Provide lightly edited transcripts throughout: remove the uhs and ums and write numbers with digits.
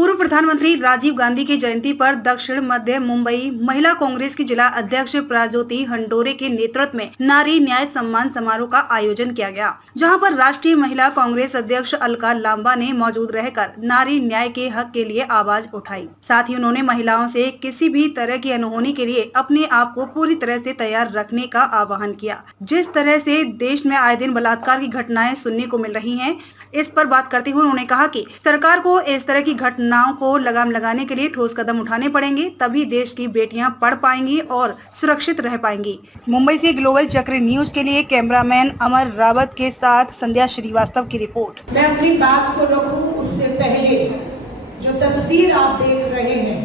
पूर्व प्रधानमंत्री राजीव गांधी की जयंती पर दक्षिण मध्य मुंबई महिला कांग्रेस की जिला अध्यक्ष प्राज्योति हंडोरे के नेतृत्व में नारी न्याय सम्मान समारोह का आयोजन किया गया, जहां पर राष्ट्रीय महिला कांग्रेस अध्यक्ष अलका लांबा ने मौजूद रहकर नारी न्याय के हक के लिए आवाज उठाई। साथ ही उन्होंने महिलाओं से किसी भी तरह की अनहोनी के लिए अपने आप को पूरी तरह से तैयार रखने का आह्वान किया। जिस तरह से देश में आए दिन बलात्कार की घटनाएं सुनने को मिल रही हैं, इस पर बात करते हुए उन्होंने कहा कि सरकार को इस तरह की घटनाओं को लगाम लगाने के लिए ठोस कदम उठाने पड़ेंगे, तभी देश की बेटियां पढ़ पाएंगी और सुरक्षित रह पाएंगी। मुंबई से ग्लोबल चक्र न्यूज के लिए कैमरामैन अमर रावत के साथ संध्या श्रीवास्तव की रिपोर्ट। मैं अपनी बात को रखूं उससे पहले जो तस्वीर आप देख रहे हैं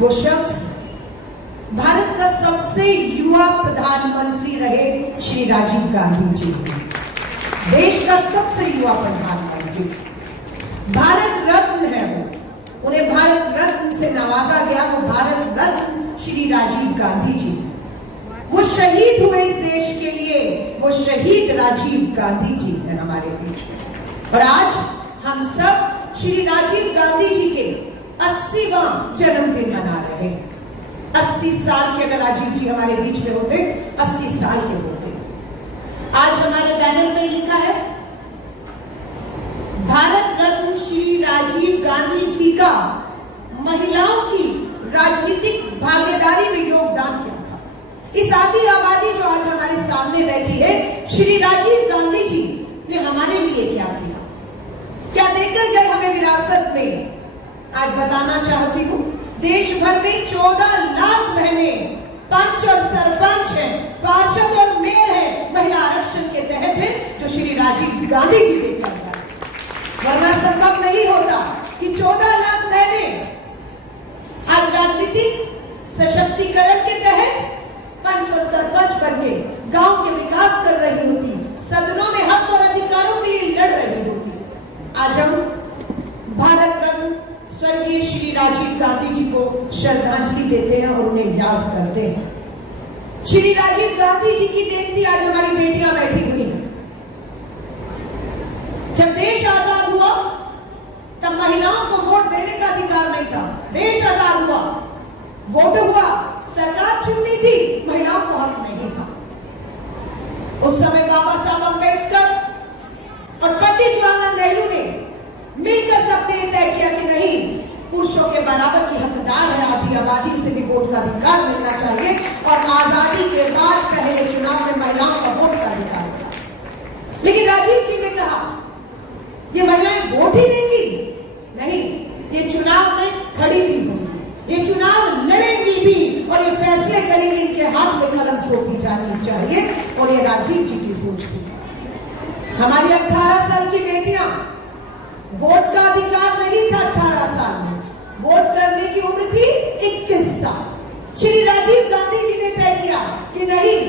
वो शख्स भारत का सबसे युवा प्रधानमंत्री रहे श्री राजीव गांधी जी, देश का सबसे युवा प्रधानमंत्री, भारत रत्न है वो, उन्हें भारत रत्न से नवाजा गया। वो भारत रत्न श्री राजीव गांधी जी, वो शहीद हुए इस देश के लिए, वो शहीद राजीव गांधी जी है हमारे बीच में। और आज हम सब श्री राजीव गांधी जी के 80वां जन्मदिन मना रहे हैं। 80 साल के अगर राजीव जी हमारे बीच में होते, 80 साल के होते। आज हमारे बैनर में लिखा है भारत रत्न श्री राजीव गांधी जी का महिलाओं की राजनीतिक भागीदारी में योगदान किया था। इस आदि आबादी जो आज हमारे सामने बैठी है, श्री राजीव गांधी जी ने हमारे लिए क्या किया, क्या देकर गए हमें विरासत में, आज बताना चाहती हूँ। देश भर में 14 लाख बहनें पंच और सरपंच हैं, पार्षद और मेयर हैं, महिला आरक्षण के तहत है, जो श्री राजीव गांधी जी लेकर गए। वरना संभव नहीं होता कि 14 लाख बहनें आज राजनीतिक सशक्तिकरण के तहत पंच और सरपंच बनके गांव के विकास कर रही होती, सदनों में हक और अधिकारों के लिए लड़ रही होती। आज हम भारत रत्न स्वर्गीय श्री राजीव गांधी जी को श्रद्धांजलि देते हैं और उन्हें याद करते हैं। श्री राजीव गांधी जी की देखती आज हमारी बेटियां बैठी हुई हैं। जब देश आजाद हुआ तब महिलाओं को वोट देने का अधिकार नहीं था। देश आजाद हुआ, वोट हुआ, सरकार चुननी थी, महिलाओं को हक नहीं था। उस समय बाबा साहब अम्बेडकर और पंडित जवाहरलाल नेहरू ने मिलकर सबने तय किया कि नहीं, पुरुषों के बराबर की हकदार है आधी आबादी, उसे भी वोट का अधिकार मिलना चाहिए। और आजादी के बाद पहले चुनाव में महिलाओं का वोट का अधिकार था। लेकिन राजीव जी ने कहा ये महिलाएं वोट ही देंगी नहीं, ये चुनाव में खड़ी भी होंगी, ये चुनाव लड़ेंगी भी और ये फैसले करेंगे, इनके हाथ में कलम सौंपी जानी चाहिए। और ये राजीव जी की सोच थी। हमारी 18 साल की बेटियां, वोट का अधिकार नहीं था 18 साल में, वोट करने की उम्र थी 21 साल। श्री राजीव गांधी जी ने तय किया कि नहीं,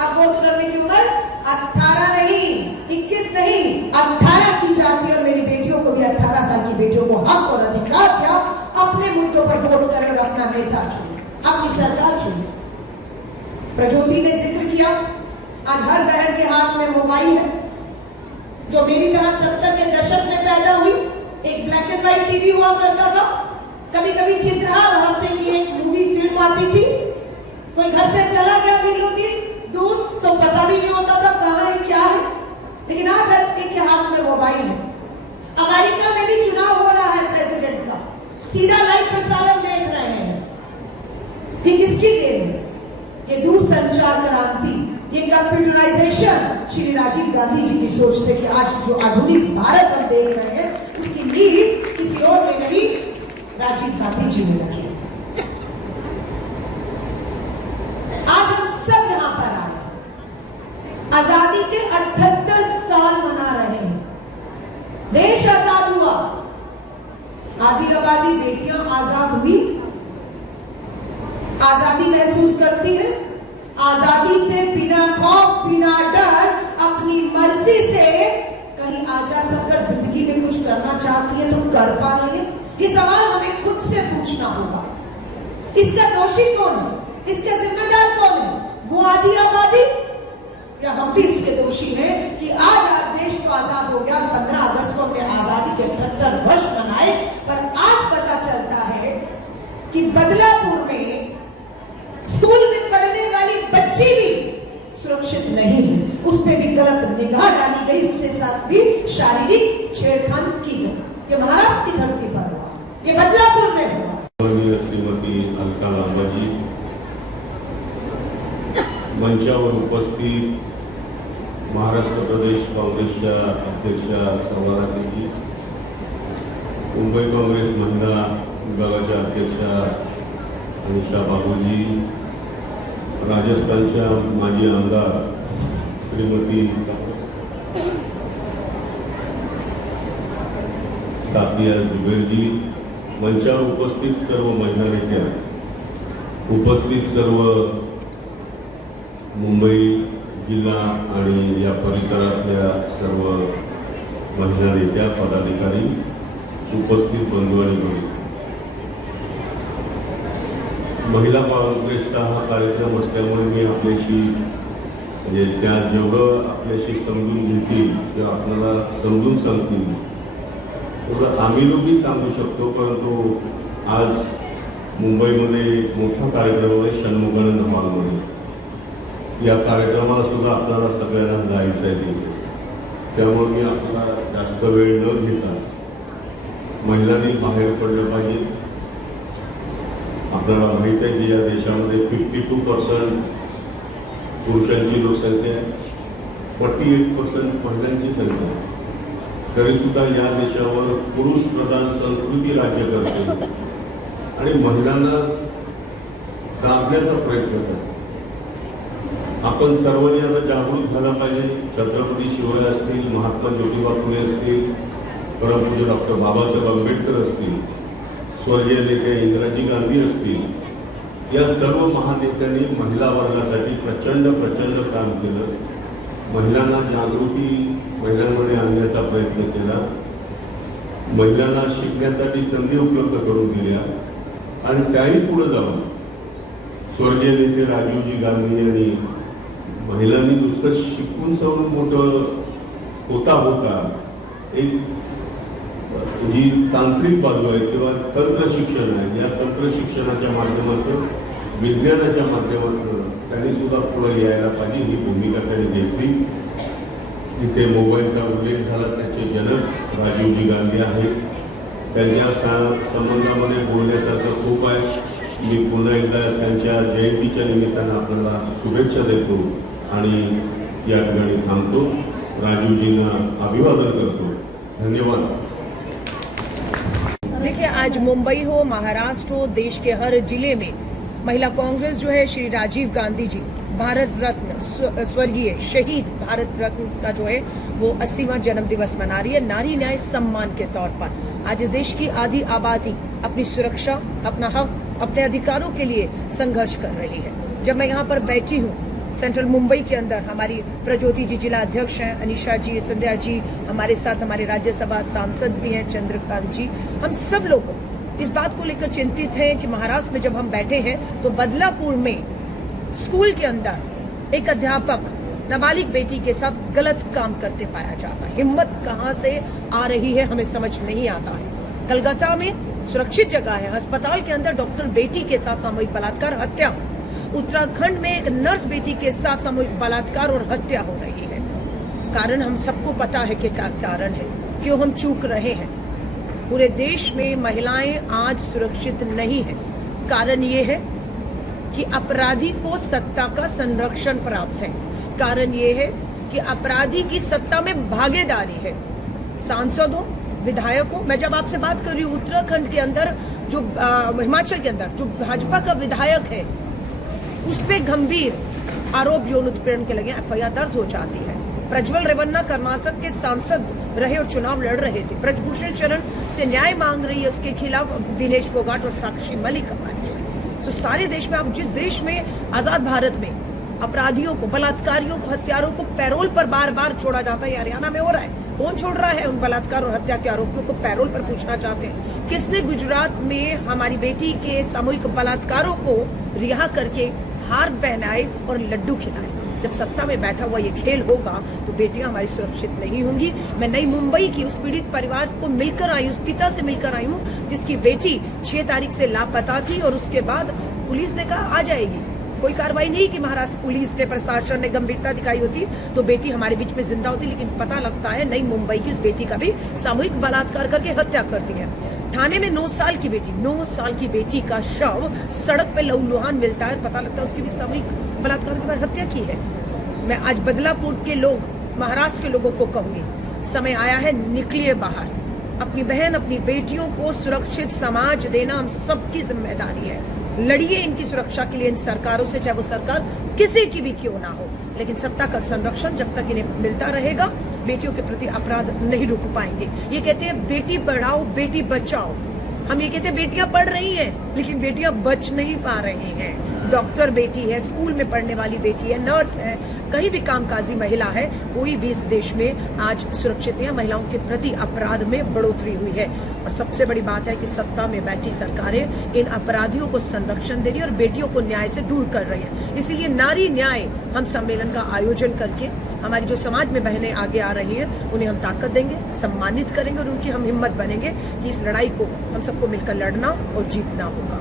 अब वोट करने की उम्र 18 नहीं, 21 नहीं, 18 की जाती। और मेरी बेटियों को भी, 18 साल की बेटियों को हक और अधिकार दिया, अपने मुद्दों पर वोट करें और अपना नेता चुने, अपनी सरकार चुने। प्रज्योति ने जिक्र किया, आज हर बहन के हाथ में मोबाइल है। जो मेरी तरह 70 के दशक में पैदा हुई, एक ब्लैक एंड व्हाइट टीवी हुआ करता था, कभी कभी चित्रहार हफ्ते की एक मूवी फिल्म आती थी, कोई घर से चला गया बिल्कुल दूर तो पता भी नहीं होता था कहाँ है क्या है। लेकिन आज हर एक के हाथ में मोबाइल है। अमेरिका में भी चुनाव हो रहा है प्रेसिडेंट का, सीधा लाइव प्रसारण देख रहे हैं। ये किसकी देन है? ये दूरसंचार क्रांति, ये कंप्यूटराइजेशन श्री राजीव गांधी जी की सोच थे कि आज जो आधुनिक भारत हम देख रहे हैं उसकी नींव किसी और ने नहीं, राजीव गांधी जी ने रखी। आज हम सब यहां पर आए, आजादी के 78 साल मना रहे हैं। देश आजाद हुआ, आधी आबादी बेटियां आजाद हुई, आजादी महसूस करती है, आजादी से बिना खौफ बिना डर अपनी मर्जी से कहीं आजा सककर जिंदगी में कुछ करना चाहती है तो कर पा रही है। ये सवाल हमें खुद से पूछना होगा। इसका दोषी कौन है, इसका जिम्मेदार कौन है? वो आधी आबादी या हम भी इसके दोषी हैं कि आज देश तो आजाद हो गया। 15 अगस्त को हमने आजादी के 78 वर्ष मनाए। आए, पर आज पता चलता है कि बदलापुर में स्कूल में पढ़ने वाली बच्ची भी सुरक्षित नहीं है, उस पर भी गलत निगाह डाली गई, इसके साथ भी शारीरिक छेड़खानी की गई। ये महाराष्ट्र की धरती पर हुआ, ये बदलापुर में हुआ। श्रीमती अलका लांबाजी, मंचावर उपस्थित महाराष्ट्र प्रदेश काँग्रेसच्या अध्यक्षा सर्वाराजी, मुंबई काँग्रेस महिला विभागाच्या अध्यक्षा अनिशा बाबूजी, राजस्थानच्या माजी आमदार श्रीमती साफिया जुबेरजी, मंचावर उपस्थित सर्व महिला नेत्या, उपस्थित सर्व मुंबई जिल्हा आणि या परिसरातल्या सर्व महिला नेत्या, पदाधिकारी, उपस्थित बंधू आणि भगिनी, महिला काँग्रेसचा हा कार्यक्रम असल्यामुळे मी आपल्याशी म्हणजे त्या जेवढं आपल्याशी समजून घेतील किंवा आपल्याला समजून सांगतील तेवढं आम्ही लोकही सांगू शकतो, परंतु आज मुंबईमध्ये मोठा कार्यक्रम आहे षण्मुखानंद हॉलमध्ये। या कार्यक्रमाला सुद्धा आपल्याला सगळ्यांना जायचं आहे तिथे, त्यामुळे मी आपल्याला जास्त वेळ न घेता महिलांनी बाहेर पडलं पाहिजे। आपल्याला माहीत आहे की या देशामध्ये 52% पुरुषांची लोकसंख्या आहे, 48% महिलांची संख्या आहे, तरी सुद्धा या देशावर पुरुष प्रधान संस्कृती राज्य करते आणि महिलांना दाबण्याचा प्रयत्न करते। आपण सर्वांनी आता जागृत झाला पाहिजे। छत्रपती शिवाजी असतील, महात्मा ज्योतिबा फुले असतील, परमपूज्य डॉक्टर बाबासाहेब आंबेडकर असतील, स्वर्गीय नेते इंदिराजी गांधी असतील, या सर्व महानेत्यांनी महिला वर्गासाठी प्रचंड काम केलं। महिलांना जागृती महिलांमध्ये आणण्याचा प्रयत्न केला, महिलांना शिकण्यासाठी संधी उपलब्ध करून दिल्या आणि त्याही पुढे जाऊन स्वर्गीय नेते राजीवजी गांधी यांनी महिलांनी नुसतं शिकून सवरून मोठं होता एक जी तांत्रिक बाजू आहे किंवा तंत्र शिक्षण आहे, या तंत्र शिक्षणाच्या माध्यमातून विज्ञानाच्या माध्यमातून त्यांनी सुद्धा पुढे यायला पाहिजे, ही भूमिका त्यांनी घेतली। इथे मोबाईलचा उल्लेख झाला, त्याचे जनक राजीवजी गांधी आहेत, त्यांच्या संबंधामध्ये बोलण्यासारखं खूप आहे। मी पुन्हा एकदा त्यांच्या जयंतीच्या निमित्तानं आपल्याला शुभेच्छा देतो आणि या ठिकाणी थांबतो, राजीवजींना अभिवादन करतो। धन्यवाद। देखिए, आज मुंबई हो, महाराष्ट्र हो, देश के हर जिले में महिला कांग्रेस जो है श्री राजीव गांधी जी भारत रत्न स्वर्गीय शहीद भारत रत्न का जो है वो 80वां जन्म दिवस मना रही है नारी न्याय सम्मान के तौर पर। आज इस देश की आधी आबादी अपनी सुरक्षा, अपना हक, अपने अधिकारों के लिए संघर्ष कर रही है। जब मैं यहाँ पर बैठी हूँ सेंट्रल मुंबई के अंदर, हमारी प्रज्योति जी जिला अध्यक्ष हैं, अनिशा जी, संध्या जी, हमारे साथ हमारे राज्यसभा सांसद भी हैं चंद्रकांत जी, हम सब लोग इस बात को लेकर चिंतित हैं कि महाराष्ट्र में जब हम बैठे हैं तो बदलापुर में स्कूल के अंदर एक अध्यापक नाबालिग बेटी के साथ गलत काम करते पाया जाता है। हिम्मत कहाँ से आ रही है हमें समझ नहीं आता है। कलकत्ता में सुरक्षित जगह है, अस्पताल के अंदर डॉक्टर बेटी के साथ सामूहिक बलात्कार, हत्या। उत्तराखंड में एक नर्स बेटी के साथ सामूहिक बलात्कार और हत्या हो रही है। कारण हम सबको पता है कि क्या कारण है, क्यों हम चूक रहे हैं। पूरे देश में महिलाएं आज सुरक्षित नहीं है। कारण ये है कि अपराधी को सत्ता का संरक्षण प्राप्त है। कारण ये है कि अपराधी की सत्ता में भागीदारी है। सांसदों, विधायकों, मैं जब आपसे बात कर रही हूँ उत्तराखंड के अंदर जो हिमाचल के अंदर जो भाजपा का विधायक है उस पे गंभीर आरोप यौन उत्पीड़न के लगे एफआईआर दर्ज हो जाती है। प्रज्वल रेवन्ना कर्नाटक के सांसद रहे और चुनाव लड़ रहे थे। ब्रजभूषण शरण से न्याय मांग रही है उसके खिलाफ दिनेश फोगाट और साक्षी मलिक हमारी जो है। तो सारे देश में, आप जिस देश में आजाद भारत में अपराधियों को, बलात्कारियों को, हत्यारों को पैरोल पर बार बार छोड़ा जाता है, हरियाणा में हो रहा है। कौन छोड़ रहा है उन बलात्कार और हत्या के आरोपियों को पैरोल पर? पूछना चाहते हैं किसने गुजरात में हमारी बेटी के सामूहिक बलात्कारों को रिहा करके हार पहनाए और लड्डू खिलाए? जब सत्ता में बैठा हुआ ये खेल होगा तो बेटियां हमारी सुरक्षित नहीं होंगी। मैं नई मुंबई की उस पीड़ित परिवार को मिलकर आई, उस पिता से मिलकर आई हूँ जिसकी बेटी 6 तारीख से लापता थी और उसके बाद पुलिस ने कहा आ जाएगी। कोई कार्रवाई नहीं कि महाराष्ट्र पुलिस ने, प्रशासन ने गंभीरता दिखाई होती तो बेटी हमारे बीच में जिंदा होती, लेकिन पता लगता है नई मुंबई की उस बेटी का भी सामूहिक बलात्कार करके हत्या कर दी है। थाने में 9 साल की बेटी का शव सड़क पे लहूलुहान मिलता है, पता लगता है उसकी भी सामूहिक बलात्कार के बाद हत्या की है। मैं आज बदलापुर के लोग, महाराष्ट्र के लोगों को कहूंगी, समय आया है निकलिए बाहर। अपनी बहन, अपनी बेटियों को सुरक्षित समाज देना हम सबकी जिम्मेदारी है। लड़िए इनकी सुरक्षा के लिए इन सरकारों से, चाहे वो सरकार किसी की भी क्यों ना हो, लेकिन सत्ता का संरक्षण जब तक इन्हें मिलता रहेगा बेटियों के प्रति अपराध नहीं रुक पाएंगे। ये कहते हैं बेटी पढ़ाओ बेटी बचाओ, हम ये कहते हैं बेटियां पढ़ रही हैं लेकिन बेटियां बच नहीं पा रही हैं। डॉक्टर बेटी है, स्कूल में पढ़ने वाली बेटी है, नर्स है, कहीं भी कामकाजी महिला है, कोई भी इस देश में आज सुरक्षित नहीं है। महिलाओं के प्रति अपराध में बढ़ोतरी हुई है और सबसे बड़ी बात है कि सत्ता में बैठी सरकारें इन अपराधियों को संरक्षण दे रही है और बेटियों को न्याय से दूर कर रही है। इसीलिए नारी न्याय हम सम्मेलन का आयोजन करके हमारी जो समाज में बहनें आगे आ रही हैं उन्हें हम ताकत देंगे, सम्मानित करेंगे और उनकी हम हिम्मत बनेंगे कि इस लड़ाई को हम सबको मिलकर लड़ना और जीतना होगा।